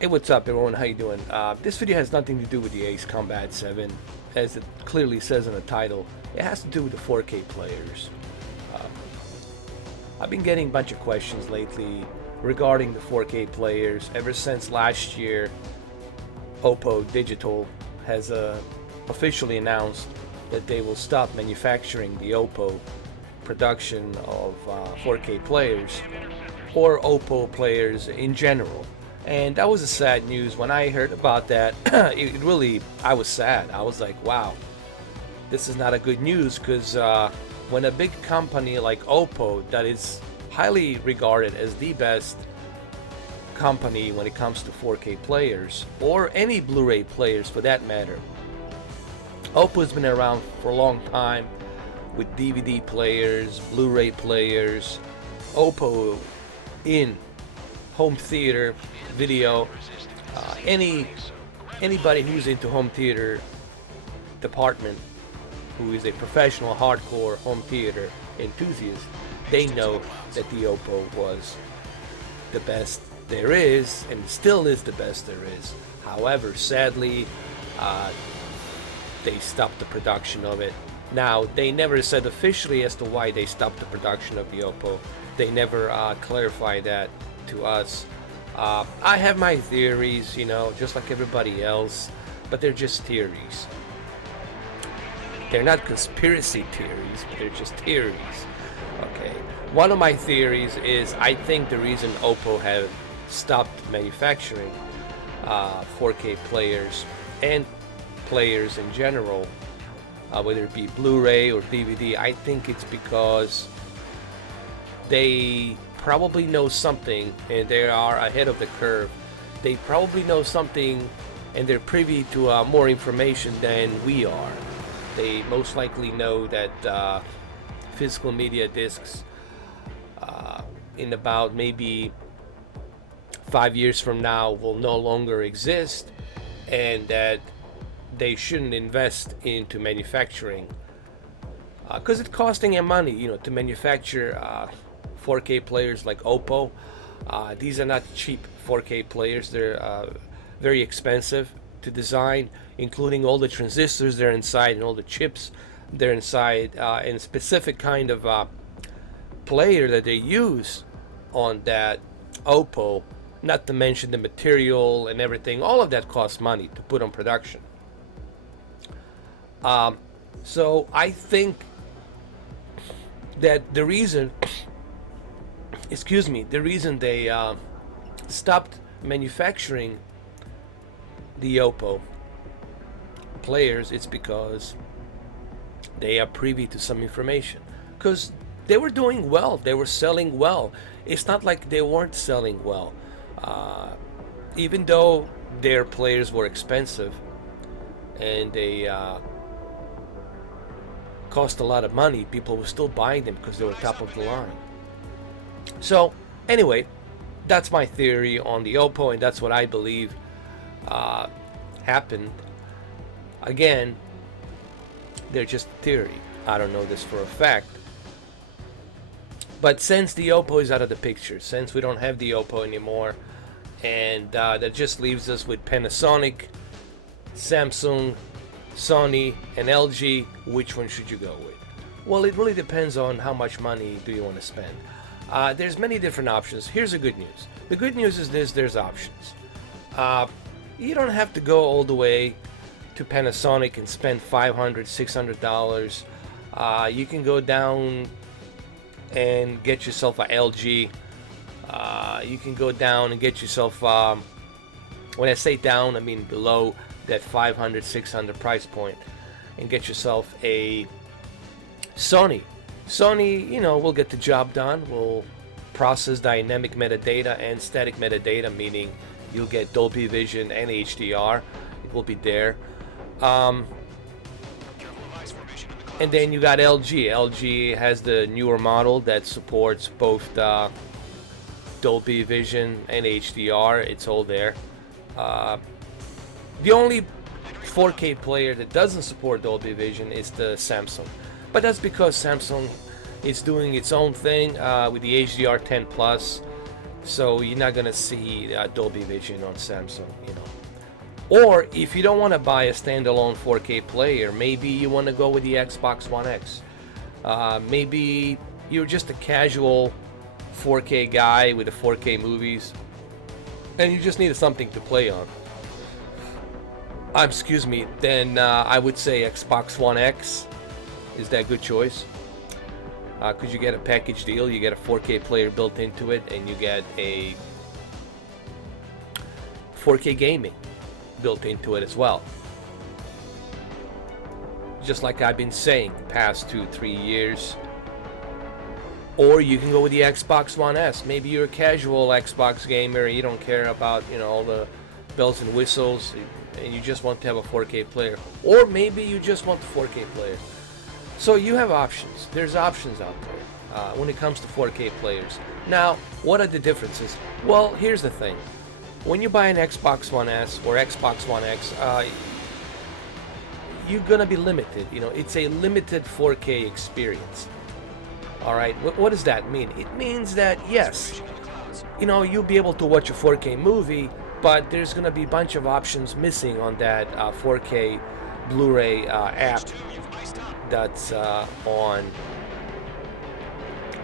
Hey, what's up, everyone? How you doing? This video has nothing to do with the Ace Combat 7, as it clearly says in the title. It has to do with the 4K players. Uh, I've been getting a bunch of questions lately regarding the 4K players. Ever since last year, OPPO Digital has officially announced that they will stop manufacturing the OPPO production of 4K players, or OPPO players in general. And that was a sad news. When I heard about that, I was sad. I was like, wow, this is not a good news, because when a big company like OPPO, that is highly regarded as the best company when it comes to 4K players, or any Blu-ray players for that matter. OPPO's been around for a long time with DVD players, Blu-ray players, OPPO in home theater, video, anybody who's into home theater department, who is a professional hardcore home theater enthusiast, they know that the OPPO was the best there is, and still is the best there is. However, sadly, they stopped the production of it. Now, they never said officially as to why they stopped the production of the OPPO. They never clarified that to us. I have my theories, just like everybody else, but they're just theories. They're not conspiracy theories, but they're just theories. Okay. One of my theories is I think the reason OPPO have stopped manufacturing 4K players and players in general, whether it be Blu-ray or DVD, I think it's because they probably know something and they are ahead of the curve. They probably know something and they're privy to more information than we are. They most likely know that physical media discs in about maybe 5 years from now will no longer exist, and that they shouldn't invest into manufacturing because it's costing them money, to manufacture 4K players like OPPO. These are not cheap 4K players. They're very expensive to design, including all the transistors they're inside and all the chips they're inside, and a specific kind of player that they use on that OPPO, not to mention the material and everything. All of that costs money to put on production. So I think that the reason they stopped manufacturing the OPPO players, it's because they are privy to some information, because they were doing well, they were selling well. It's not like they weren't selling well. Even though their players were expensive and they cost a lot of money, people were still buying them because they were top of the line. So anyway, that's my theory on the OPPO, and that's what I believe happened. Again, they're just theory. I don't know this for a fact. But since the OPPO is out of the picture, since we don't have the OPPO anymore, and that just leaves us with Panasonic, Samsung, Sony, and LG, which one should you go with? Well, it really depends on how much money do you want to spend. There's many different options. Here's the good news. The good news is this: there's options. You don't have to go all the way to Panasonic and spend $500, $600. You can go down and get yourself a LG. You can go down and get yourself, when I say down, I mean below that $500, $600 price point, and get yourself a Sony. Sony, will get the job done. Will process dynamic metadata and static metadata, meaning you'll get Dolby Vision and HDR. It will be there. And then you got LG. LG has the newer model that supports both Dolby Vision and HDR. It's all there. The only 4K player that doesn't support Dolby Vision is the Samsung. But that's because Samsung is doing its own thing with the HDR 10 Plus. so you're not gonna see Dolby Vision on Samsung, you know. Or if you don't want to buy a standalone 4K player, maybe you want to go with the Xbox One X. Maybe you're just a casual 4K guy with the 4K movies, and you just need something to play on. Excuse me. Then I would say Xbox One X is that good choice. Because you get a package deal, you get a 4K player built into it, and you get a 4K gaming built into it as well. Just like I've been saying the past 2-3 years. Or you can go with the Xbox One S. Maybe you're a casual Xbox gamer, you don't care about, you know, all the bells and whistles, and you just want to have a 4K player. Or maybe you just want the 4K player. So you have options. There's options out there when it comes to 4K players. Now, what are the differences? Well, here's the thing. When you buy an Xbox One S or Xbox One X, you're gonna be limited. You know, it's a limited 4K experience. All right, what does that mean? It means that yes, you know, you'll be able to watch a 4K movie, but there's gonna be a bunch of options missing on that 4K Blu-ray app that's on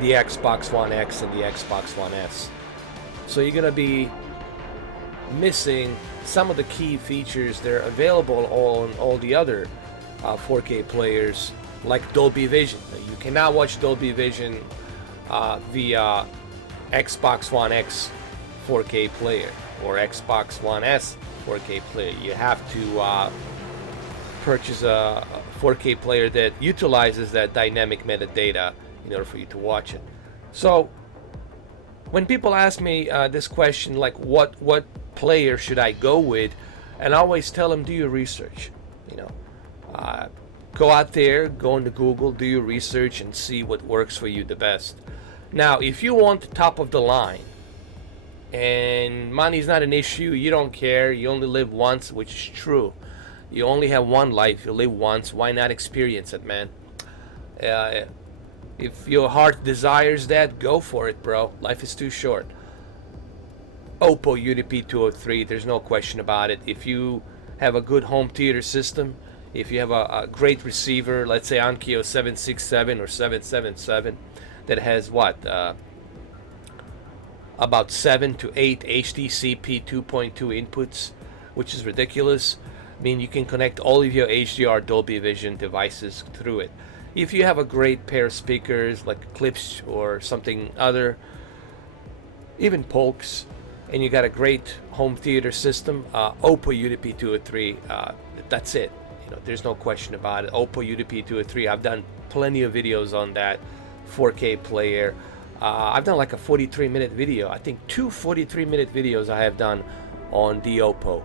the Xbox One X and the Xbox One S. So you're gonna be missing some of the key features that are available on all the other 4K players, like Dolby Vision. You cannot watch Dolby Vision via Xbox One X 4K player or Xbox One S 4K player. You have to purchase a 4K player that utilizes that dynamic metadata in order for you to watch it. So when people ask me this question, like what player should I go with, and I always tell them, do your research. You know, go out there, go into Google, do your research, and see what works for you the best. Now, if you want top of the line, and money's not an issue, you don't care, you only live once, which is true. You only have one life, you live once, why not experience it, man? If your heart desires that, go for it, bro. Life is too short. OPPO UDP 203, there's no question about it. If you have a good home theater system, if you have a great receiver, let's say Onkyo 767 or 777, that has what, about 7 to 8 HDCP 2.2 inputs, which is ridiculous. I mean, you can connect all of your HDR Dolby Vision devices through it. If you have a great pair of speakers like Clips or something other, even Polks, and you got a great home theater system, OPPO UDP 203, that's it. You know, there's no question about it. OPPO UDP 203, I've done plenty of videos on that 4K player. I've done like a 43-minute video. I think 2 43-minute videos I have done on the OPPO.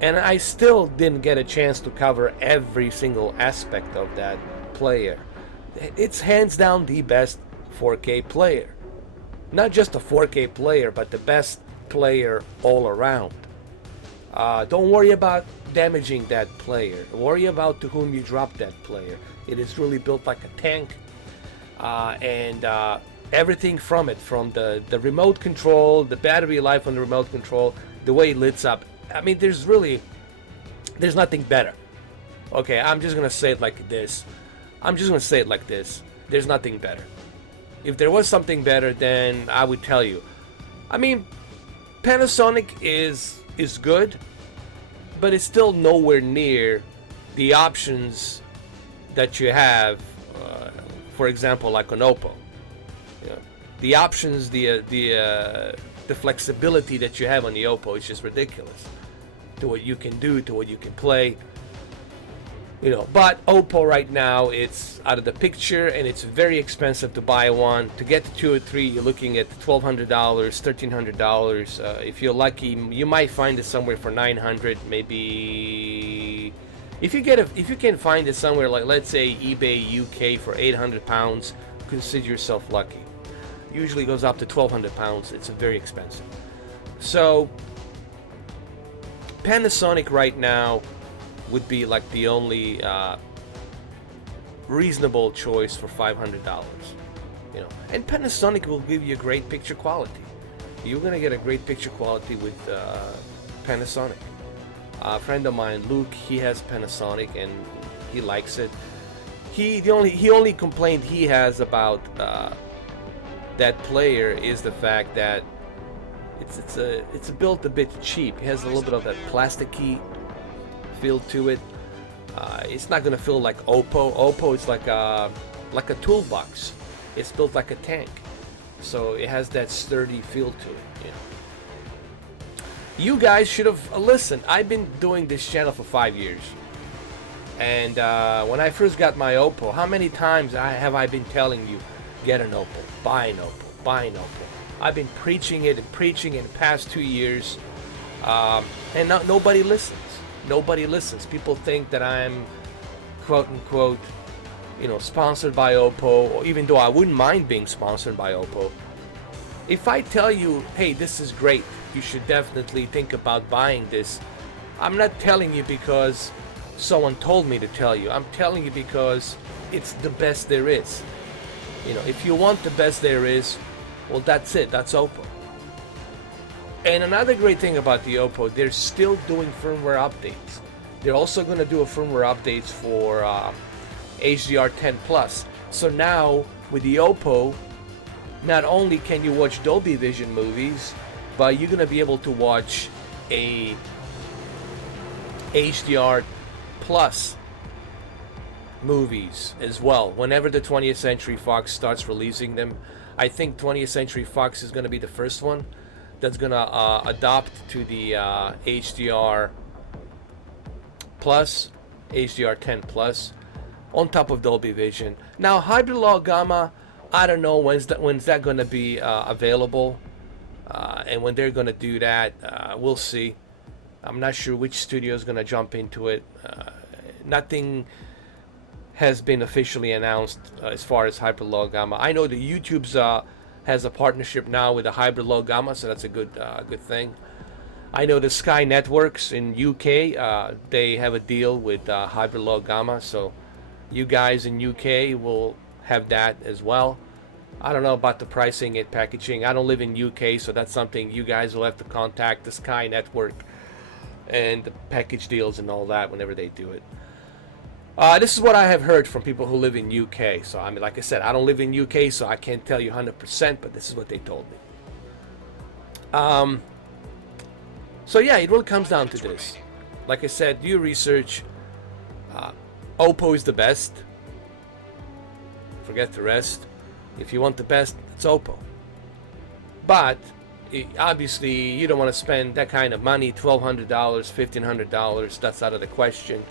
And I still didn't get a chance to cover every single aspect of that player. It's hands down the best 4K player. Not just a 4K player, but the best player all around. Don't worry about damaging that player. Worry about to whom you drop that player. It is really built like a tank, and everything from it, from the remote control, the battery life on the remote control, the way it lights up. I mean, there's nothing better. Okay, I'm just gonna say it like this. There's nothing better. If there was something better, then I would tell you. I mean, Panasonic is good, but it's still nowhere near the options that you have. For example, like on OPPO, you know, the options, the flexibility that you have on the OPPO is just ridiculous. To what you can do, to what you can play. You know, but OPPO right now, it's out of the picture, and it's very expensive to buy one. To get the 203, you're looking at $1,200, $1,300. If you're lucky, you might find it somewhere for $900, maybe. If you can find it somewhere like, let's say, eBay UK for £800, consider yourself lucky. Usually goes up to £1,200. It's very expensive. So Panasonic right now would be like the only reasonable choice for $500, you know. And Panasonic will give you great picture quality. you're gonna get a great picture quality with Panasonic. A friend of mine, Luke, he has Panasonic and he likes it. The only complaint he has about that player is the fact that it's built a bit cheap. It has a little bit of that plasticky feel to it. It's not gonna feel like OPPO. OPPO is like a toolbox. It's built like a tank, so it has that sturdy feel to it. You know. You guys should have listened. I've been doing this channel for 5 years, and when I first got my OPPO, how many times have I been telling you, get an OPPO, buy an OPPO, buy an OPPO? I've been preaching it and preaching in the past 2 years, and nobody listens. Nobody listens. People think that I'm, quote unquote, you know, sponsored by OPPO, or even though I wouldn't mind being sponsored by OPPO. If I tell you, hey, this is great, you should definitely think about buying this, I'm not telling you because someone told me to tell you. I'm telling you because it's the best there is. You know, if you want the best there is, well, that's it. That's OPPO. And another great thing about the OPPO, they're still doing firmware updates. They're also going to do a firmware updates for HDR10 Plus. So now with the OPPO, not only can you watch Dolby Vision movies, but you're going to be able to watch a HDR Plus movies as well whenever the 20th Century Fox starts releasing them. I think 20th Century Fox is going to be the first one that's going to adopt to the HDR Plus, HDR10 Plus, on top of Dolby Vision. Now, Hybrid Law Gamma, I don't know when's that going to be available, and when they're going to do that, we'll see. I'm not sure which studio is going to jump into it. Nothing has been officially announced as far as Hybrid Law Gamma. I know that YouTube's has a partnership now with the Hybrid Law Gamma, so that's a good thing. I know the Sky Networks in UK, they have a deal with Hybrid Law Gamma, so you guys in UK will have that as well. I don't know about the pricing and packaging. I don't live in UK, so that's something you guys will have to contact the Sky Network and the package deals and all that whenever they do it. This is what I have heard from people who live in UK. So I mean, like I said, I don't live in UK, so I can't tell you 100%, but this is what they told me. So yeah, it really comes down to this. Like I said, do your research. OPPO is the best. Forget the rest. If you want the best, it's OPPO. But obviously, you don't want to spend that kind of money, $1,200, $1,500. That's out of the question.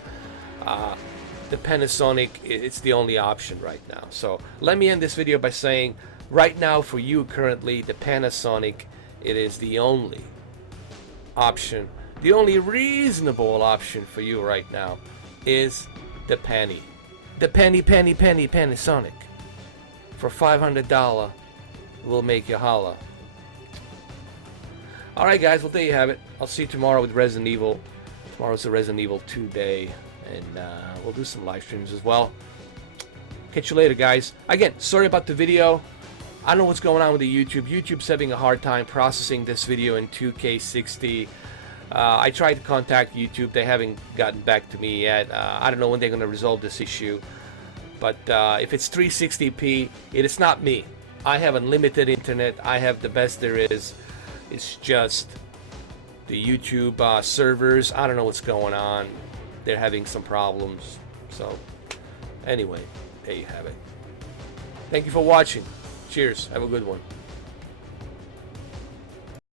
The Panasonic, it's the only option right now. So let me end this video by saying, right now for you currently, the Panasonic, it is the only option, the only reasonable option for you right now is the Panasonic. For $500, we'll make you holla. Alright guys, well there you have it. I'll see you tomorrow with Resident Evil. Tomorrow's the Resident Evil 2 day, and we'll do some live streams as well. Catch you later, guys. Again, sorry about the video. I don't know what's going on with the YouTube. YouTube's having a hard time processing this video in 2K 60. I tried to contact YouTube. They haven't gotten back to me yet. I don't know when they're going to resolve this issue. But if it's 360p, it is not me. I have unlimited internet. I have the best there is. It's just the YouTube servers. I don't know what's going on. They're having some problems. So anyway, there you have it. Thank you for watching. Cheers. Have a good one.